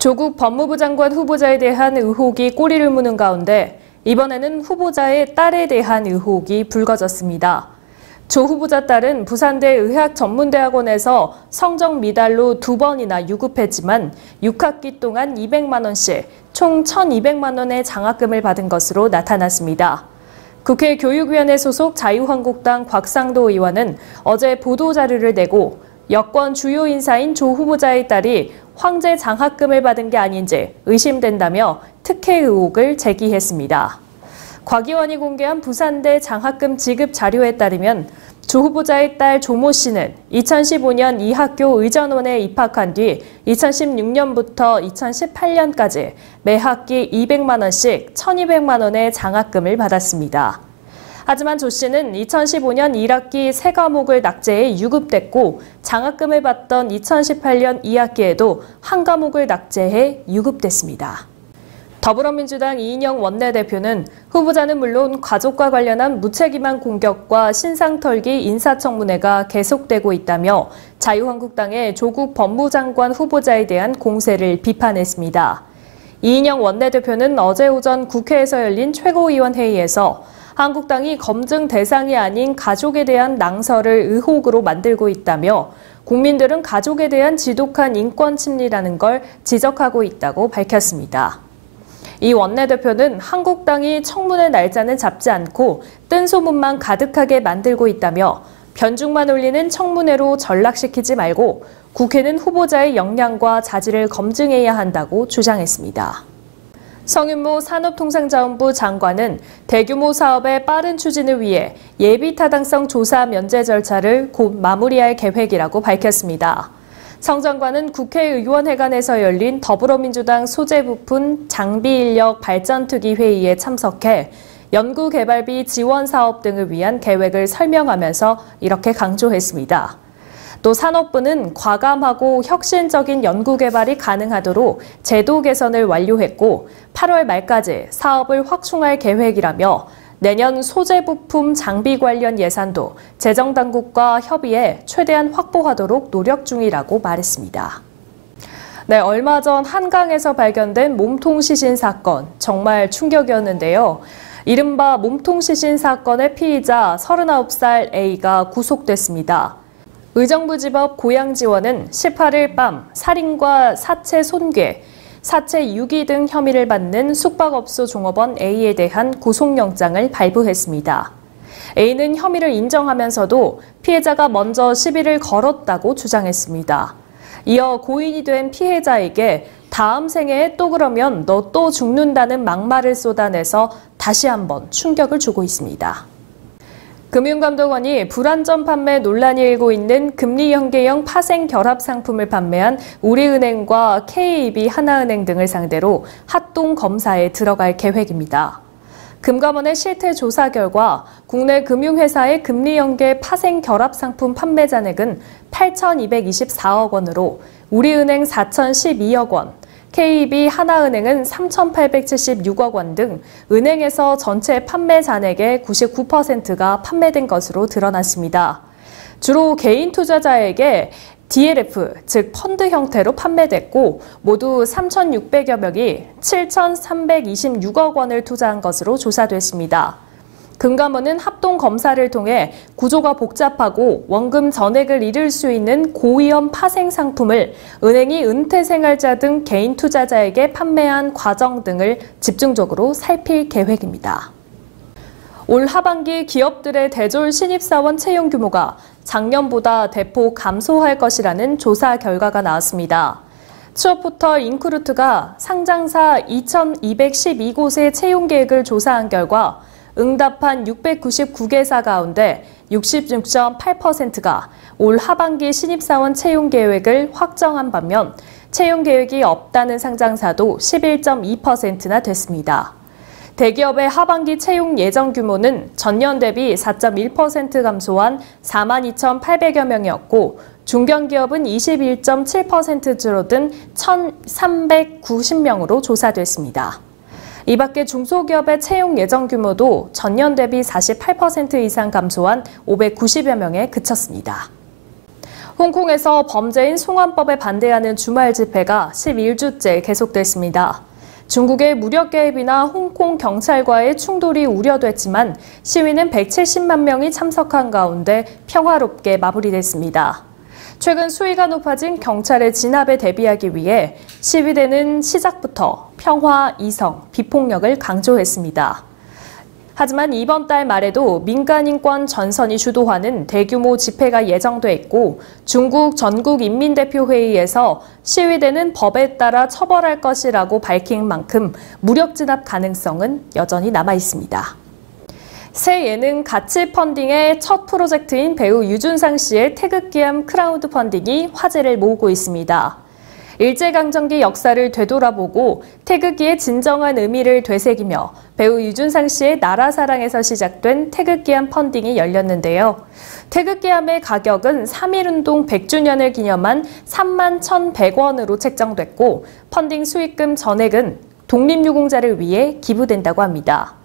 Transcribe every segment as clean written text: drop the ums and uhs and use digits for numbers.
조국 법무부 장관 후보자에 대한 의혹이 꼬리를 무는 가운데 이번에는 후보자의 딸에 대한 의혹이 불거졌습니다. 조 후보자 딸은 부산대 의학전문대학원에서 성적 미달로 2번이나 유급했지만 6학기 동안 200만 원씩 총 1,200만 원의 장학금을 받은 것으로 나타났습니다. 국회 교육위원회 소속 자유한국당 곽상도 의원은 어제 보도자료를 내고 여권 주요 인사인 조 후보자의 딸이 황제 장학금을 받은 게 아닌지 의심된다며 특혜 의혹을 제기했습니다. 곽 의원이 공개한 부산대 장학금 지급 자료에 따르면 조 후보자의 딸 조모 씨는 2015년 이 학교 의전원에 입학한 뒤 2016년부터 2018년까지 매 학기 200만 원씩 1,200만 원의 장학금을 받았습니다. 하지만 조 씨는 2015년 1학기 3과목을 낙제해 유급됐고 장학금을 받던 2018년 2학기에도 한 과목을 낙제해 유급됐습니다. 더불어민주당 이인영 원내대표는 후보자는 물론 가족과 관련한 무책임한 공격과 신상털기 인사청문회가 계속되고 있다며 자유한국당의 조국 법무장관 후보자에 대한 공세를 비판했습니다. 이인영 원내대표는 어제 오전 국회에서 열린 최고위원 회의에서 한국당이 검증 대상이 아닌 가족에 대한 낭설을 의혹으로 만들고 있다며 국민들은 가족에 대한 지독한 인권 침리라는 걸 지적하고 있다고 밝혔습니다. 이 원내대표는 한국당이 청문회 날짜는 잡지 않고 뜬 소문만 가득하게 만들고 있다며 변죽만 올리는 청문회로 전락시키지 말고 국회는 후보자의 역량과 자질을 검증해야 한다고 주장했습니다. 성윤모 산업통상자원부 장관은 대규모 사업의 빠른 추진을 위해 예비타당성 조사 면제 절차를 곧 마무리할 계획이라고 밝혔습니다. 성 장관은 국회의원회관에서 열린 더불어민주당 소재부품 장비인력 발전특위 회의에 참석해 연구개발비 지원 사업 등을 위한 계획을 설명하면서 이렇게 강조했습니다. 또 산업부는 과감하고 혁신적인 연구개발이 가능하도록 제도 개선을 완료했고 8월 말까지 사업을 확충할 계획이라며 내년 소재부품 장비 관련 예산도 재정당국과 협의해 최대한 확보하도록 노력 중이라고 말했습니다. 네, 얼마 전 한강에서 발견된 몸통 시신 사건 정말 충격이었는데요. 이른바 몸통 시신 사건의 피의자 39살 A가 구속됐습니다. 의정부지법 고양지원은 18일 밤 살인과 사체 손괴, 사체 유기 등 혐의를 받는 숙박업소 종업원 A에 대한 구속영장을 발부했습니다. A는 혐의를 인정하면서도 피해자가 먼저 시비를 걸었다고 주장했습니다. 이어 고인이 된 피해자에게 다음 생애에 또 그러면 너 또 죽는다는 막말을 쏟아내서 다시 한번 충격을 주고 있습니다. 금융감독원이 불안전 판매 논란이 일고 있는 금리연계형 파생 결합 상품을 판매한 우리은행과 KAB 하나은행 등을 상대로 합동 검사에 들어갈 계획입니다. 금감원의 실태 조사 결과 국내 금융회사의 금리연계 파생 결합 상품 판매 잔액은 8,224억 원으로 우리은행 4,012억 원, KB 하나은행은 3,876억 원 등 은행에서 전체 판매 잔액의 99%가 판매된 것으로 드러났습니다. 주로 개인 투자자에게 DLF, 즉 펀드 형태로 판매됐고 모두 3,600여 명이 7,326억 원을 투자한 것으로 조사됐습니다. 금감원은 합동 검사를 통해 구조가 복잡하고 원금 전액을 잃을 수 있는 고위험 파생 상품을 은행이 은퇴생활자 등 개인 투자자에게 판매한 과정 등을 집중적으로 살필 계획입니다. 올 하반기 기업들의 대졸 신입사원 채용 규모가 작년보다 대폭 감소할 것이라는 조사 결과가 나왔습니다. 취업포털 인크루트가 상장사 2,212곳의 채용 계획을 조사한 결과 응답한 699개사 가운데 66.8%가 올 하반기 신입사원 채용 계획을 확정한 반면 채용 계획이 없다는 상장사도 11.2%나 됐습니다. 대기업의 하반기 채용 예정 규모는 전년 대비 4.1% 감소한 42,800여 명이었고 중견기업은 21.7% 줄어든 1,390명으로 조사됐습니다. 이 밖에 중소기업의 채용 예정 규모도 전년 대비 48% 이상 감소한 590여 명에 그쳤습니다. 홍콩에서 범죄인 송환법에 반대하는 주말 집회가 11주째 계속됐습니다. 중국의 무력 개입이나 홍콩 경찰과의 충돌이 우려됐지만 시위는 170만 명이 참석한 가운데 평화롭게 마무리됐습니다. 최근 수위가 높아진 경찰의 진압에 대비하기 위해 시위대는 시작부터 평화, 이성, 비폭력을 강조했습니다. 하지만 이번 달 말에도 민간인권 전선이 주도하는 대규모 집회가 예정돼 있고 중국 전국인민대표회의에서 시위대는 법에 따라 처벌할 것이라고 밝힌 만큼 무력 진압 가능성은 여전히 남아 있습니다. 새 예능 가치 펀딩의 첫 프로젝트인 배우 유준상 씨의 태극기암 크라우드 펀딩이 화제를 모으고 있습니다. 일제강점기 역사를 되돌아보고 태극기의 진정한 의미를 되새기며 배우 유준상 씨의 나라사랑에서 시작된 태극기암 펀딩이 열렸는데요. 태극기암의 가격은 3.1운동 100주년을 기념한 31,100원으로 책정됐고 펀딩 수익금 전액은 독립유공자를 위해 기부된다고 합니다.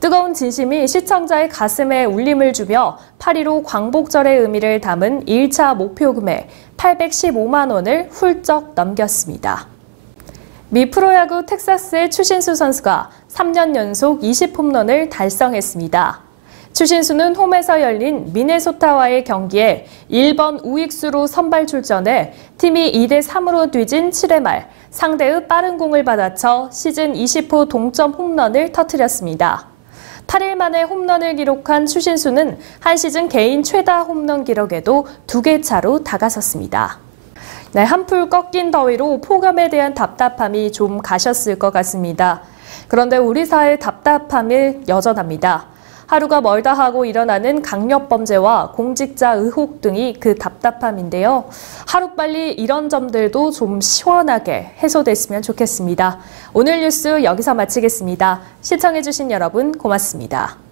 뜨거운 진심이 시청자의 가슴에 울림을 주며 8.15 광복절의 의미를 담은 1차 목표 금액 815만 원을 훌쩍 넘겼습니다. 미 프로야구 텍사스의 추신수 선수가 3년 연속 20홈런을 달성했습니다. 추신수는 홈에서 열린 미네소타와의 경기에 1번 우익수로 선발 출전해 팀이 2대3으로 뒤진 7회 말 상대의 빠른 공을 받아쳐 시즌 20호 동점 홈런을 터뜨렸습니다. 8일 만에 홈런을 기록한 추신수는 한 시즌 개인 최다 홈런 기록에도 2개 차로 다가섰습니다. 네, 한풀 꺾인 더위로 폭염에 대한 답답함이 좀 가셨을 것 같습니다. 그런데 우리 사회의 답답함이 여전합니다. 하루가 멀다 하고 일어나는 강력범죄와 공직자 의혹 등이 그 답답함인데요. 하루빨리 이런 점들도 좀 시원하게 해소됐으면 좋겠습니다. 오늘 뉴스 여기서 마치겠습니다. 시청해주신 여러분 고맙습니다.